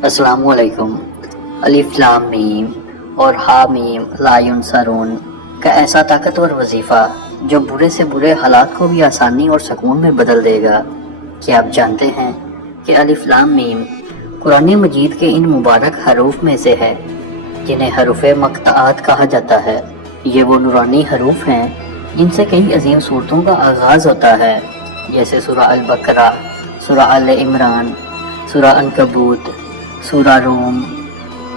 अस्सलाम वालेकुम। अलिफ लाम मीम और हा मीम ला युनसरून का ऐसा ताकतवर वजीफ़ा जो बुरे से बुरे हालात को भी आसानी और सुकून में बदल देगा। क्या आप जानते हैं कि अलिफ लाम मीम कुरान मजीद के इन मुबारक हरूफ में से है जिन्हें हरूफ मक़ताआत कहा जाता है। ये वो नूरानी हरूफ हैं जिनसे कई अजीम सूरतों का आगाज़ होता है, जैसे सूरा अल बकरा, सूरा अल इमरान, सूरा अनकबूत, सूरा रूम,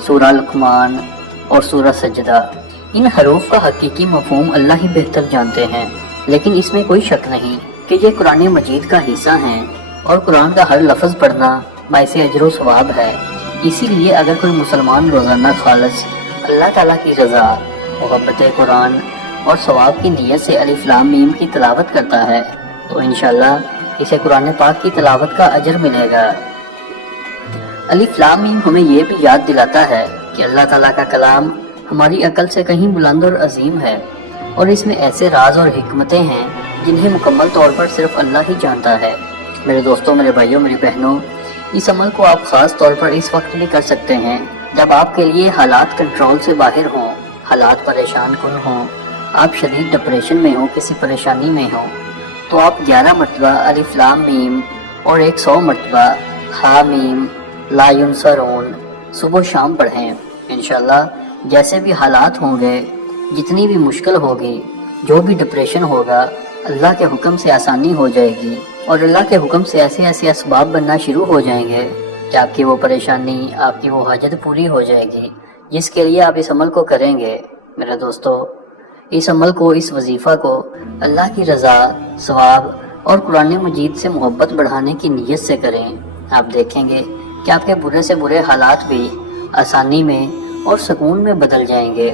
सूरा लुक़मान और सूरा सजदा। इन हरूफ का हकीकी मफ़हूम अल्लाह ही बेहतर जानते हैं, लेकिन इसमें कोई शक नहीं कि ये कुरान मजीद का हिस्सा हैं और कुरान का हर लफ्ज़ पढ़ना बाइस अजर व सवाब है। इसीलिए अगर कोई मुसलमान रोज़ाना खालिस अल्लाह ताला की रज़ा, मोहब्बत कुरान और सवाब की नीयत से अलिफ लाम मीम की तिलावत करता है तो इंशाअल्लाह इसे कुरान पाक की तिलावत का अजर मिलेगा। अलिफ लाम मीम हमें ये भी याद दिलाता है कि अल्लाह ताला का कलाम हमारी अकल से कहीं बुलंद और अजीम है और इसमें ऐसे राज और हिकमतें हैं जिन्हें मुकम्मल तौर पर सिर्फ अल्लाह ही जानता है। मेरे दोस्तों, मेरे भाइयों, मेरी बहनों, इस अमल को आप ख़ास तौर पर इस वक्त भी कर सकते हैं जब आपके लिए हालात कंट्रोल से बाहर हों, हालात परेशान कुन हों, आप शदीद डिप्रेशन में हो, किसी परेशानी में हो, तो आप 11 मरतबा अलिफ लाम मीम और 100 मरतबा हा मीम ला युनसरून सुबह शाम पढ़ें। इंशाअल्लाह जैसे भी हालात होंगे, जितनी भी मुश्किल होगी, जो भी डिप्रेशन होगा, अल्लाह के हुक्म से आसानी हो जाएगी और अल्लाह के हुक्म से ऐसे ऐसे असबाब बनना शुरू हो जाएंगे कि आपकी वो परेशानी, आपकी वो हाजत पूरी हो जाएगी जिसके लिए आप इस अमल को करेंगे। मेरे दोस्तों, इस अमल को, इस वजीफ़ा को अल्लाह की रज़ा, सवाब और कुरान मजीद से मोहब्बत बढ़ाने की नीयत से करें। आप देखेंगे कि आपके बुरे से बुरे हालात भी आसानी में और सुकून में बदल जाएंगे।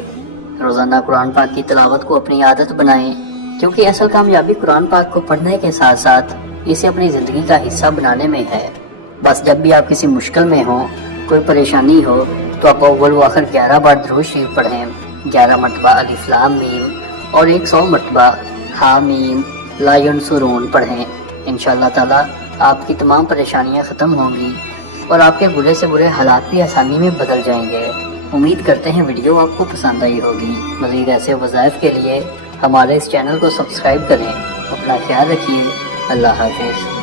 रोज़ाना कुरान पाक की तिलावत को अपनी आदत बनाएं, क्योंकि असल कामयाबी कुरान पाक को पढ़ने के साथ साथ इसे अपनी ज़िंदगी का हिस्सा बनाने में है। बस जब भी आप किसी मुश्किल में हो, कोई परेशानी हो, तो आप अव्वल व आखिर 11 बार दुरूद शरीफ पढ़ें, 11 मरतबा अलिफ लाम मीम और 100 मरतबा हा मीम ला युनसरून पढ़ें। इंशाअल्लाह ताला आपकी तमाम परेशानियां ख़त्म होंगी और आपके बुरे से बुरे हालात भी आसानी में बदल जाएंगे। उम्मीद करते हैं वीडियो आपको पसंद आई होगी। मज़ीद ऐसे वज़ाइफ के लिए हमारे इस चैनल को सब्सक्राइब करें। अपना ख्याल रखिए। अल्लाह हाफ़िज़।